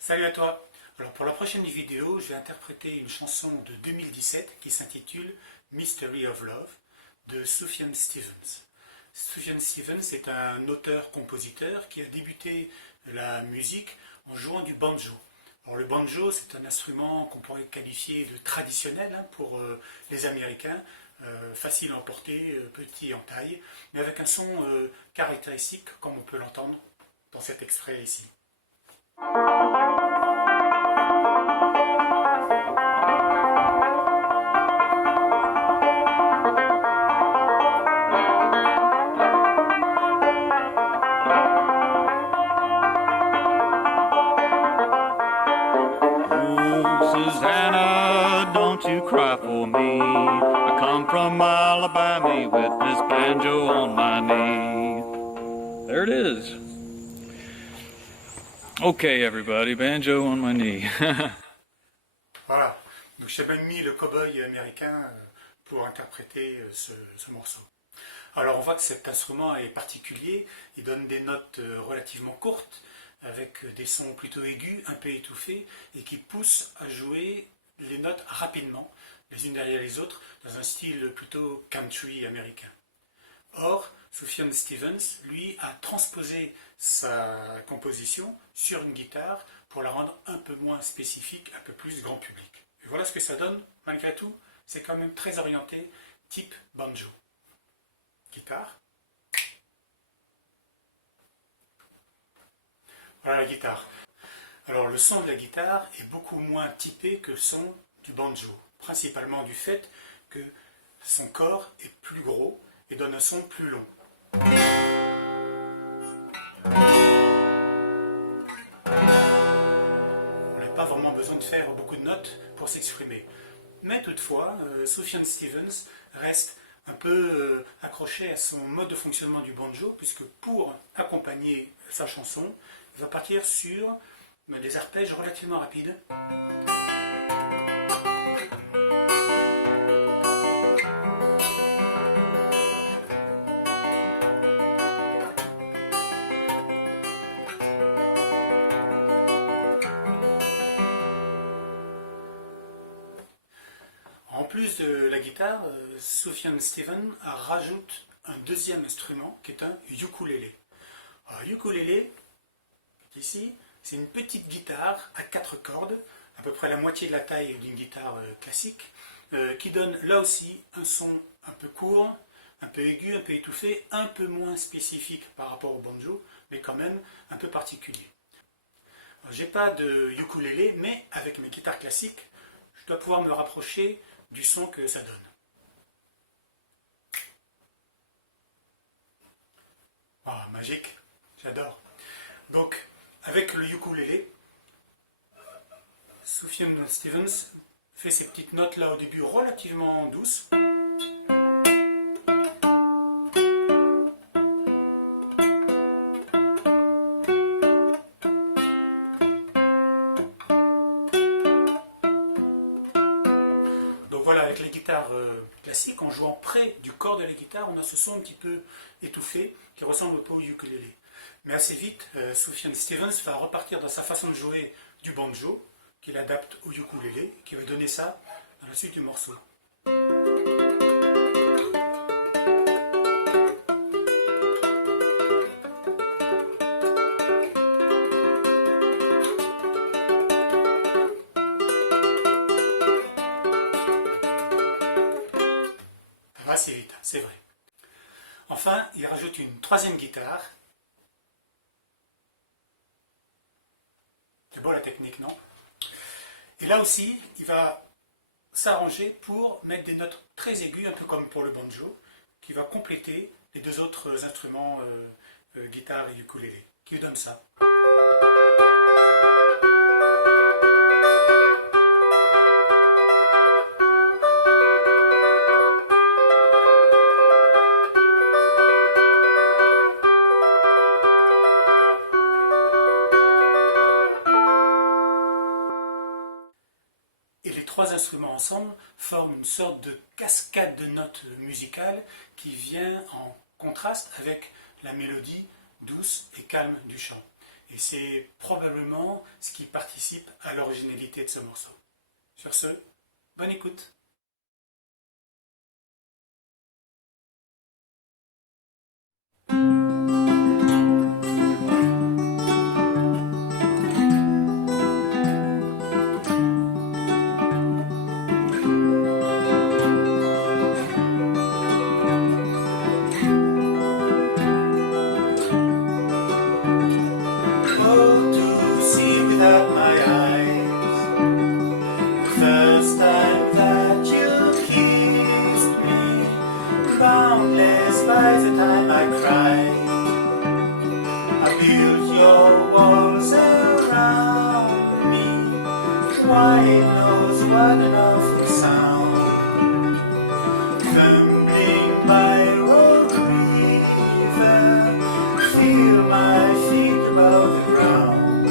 Salut à toi. Alors pour la prochaine vidéo, je vais interpréter une chanson de 2017 qui s'intitule Mystery of Love de Sufjan Stevens. Sufjan Stevens est un auteur-compositeur qui a débuté la musique en jouant du banjo. Alors le banjo, c'est un instrument qu'on pourrait qualifier de traditionnel pour les Américains, facile à emporter, petit en taille, mais avec un son caractéristique comme on peut l'entendre dans cet extrait ici. Susanna, don't you cry for me. I come from Alabama with this banjo on my knee. There it is. Okay, everybody, banjo on my knee. Voilà, donc j'ai même mis le cow-boy américain pour interpréter ce morceau. Alors on voit que cet instrument est particulier, il donne des notes relativement courtes, avec des sons plutôt aigus, un peu étouffés, et qui poussent à jouer les notes rapidement, les unes derrière les autres, dans un style plutôt country américain. Or, Sufjan Stevens, lui, a transposé sa composition sur une guitare pour la rendre un peu moins spécifique, un peu plus grand public. Et voilà ce que ça donne, malgré tout, c'est quand même très orienté type banjo. Guitare. Voilà la guitare. Alors le son de la guitare est beaucoup moins typé que le son du banjo, principalement du fait que son corps est plus gros et donne un son plus long. On n'a pas vraiment besoin de faire beaucoup de notes pour s'exprimer. Mais toutefois, Sufjan Stevens reste un peu accroché à son mode de fonctionnement du banjo, puisque pour accompagner sa chanson, il va partir sur des arpèges relativement rapides. En plus de la guitare, Sufjan Stevens rajoute un deuxième instrument qui est un ukulélé. Alors, ukulélé, ici, c'est une petite guitare à 4 cordes, à peu près la moitié de la taille d'une guitare classique, qui donne là aussi un son un peu court, un peu aigu, un peu étouffé, un peu moins spécifique par rapport au banjo, mais quand même un peu particulier. J'ai pas de ukulélé, mais avec mes guitares classiques, je dois pouvoir me rapprocher du son que ça donne. Oh, magique, j'adore. Donc, avec le ukulélé, Sufjan Stevens fait ces petites notes là au début relativement douces. Donc voilà, avec les guitares classiques, en jouant près du corps de la guitare, on a ce son un petit peu étouffé qui ressemble un peu au ukulélé. Mais assez vite, Sufjan Stevens va repartir dans sa façon de jouer du banjo, qu'il adapte au ukulélé, qui va donner ça dans la suite du morceau. Ça va assez vite, c'est vrai. Enfin, il rajoute une troisième guitare. C'est beau la technique, non? Et là aussi, il va s'arranger pour mettre des notes très aiguës, un peu comme pour le banjo, qui va compléter les deux autres instruments, guitare et ukulélé, qui lui donnent ça. Et les trois instruments ensemble forment une sorte de cascade de notes musicales qui vient en contraste avec la mélodie douce et calme du chant. Et c'est probablement ce qui participe à l'originalité de ce morceau. Sur ce, bonne écoute. Boundless by the time I cried, I built your walls around me. Why knows what an awful sound, tumbling by road river, feel my feet above the ground.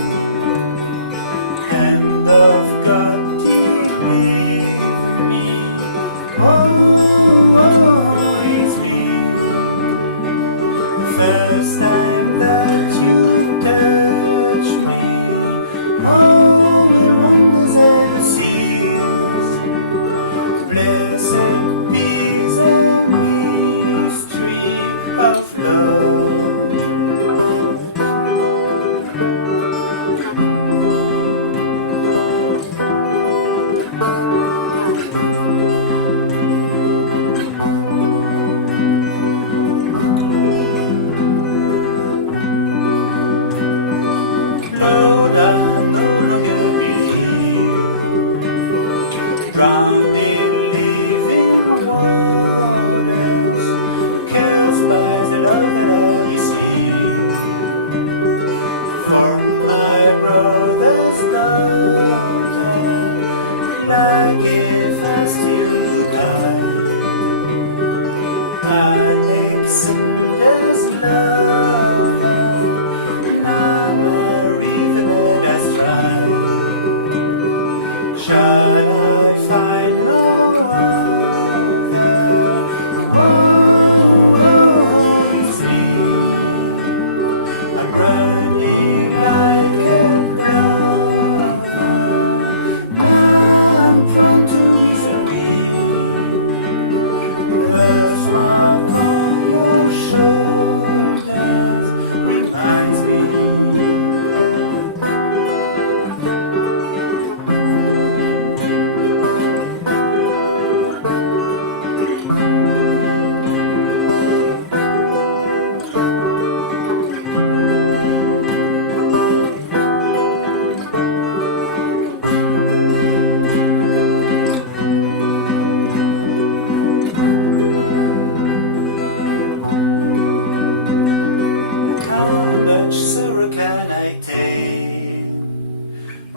Hand of God, deliver me. Oh, first time that you touch me, all the wonders and seas, blessed peace and mystery of love. Like if I still die, Alexander's love, now my riverbed has dried. Shall I find no other? It's me. I'm running like a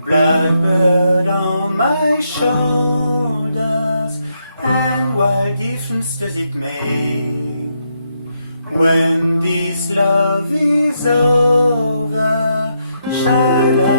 blackbird on my shoulders, and what difference does it make when this love is over? Shall I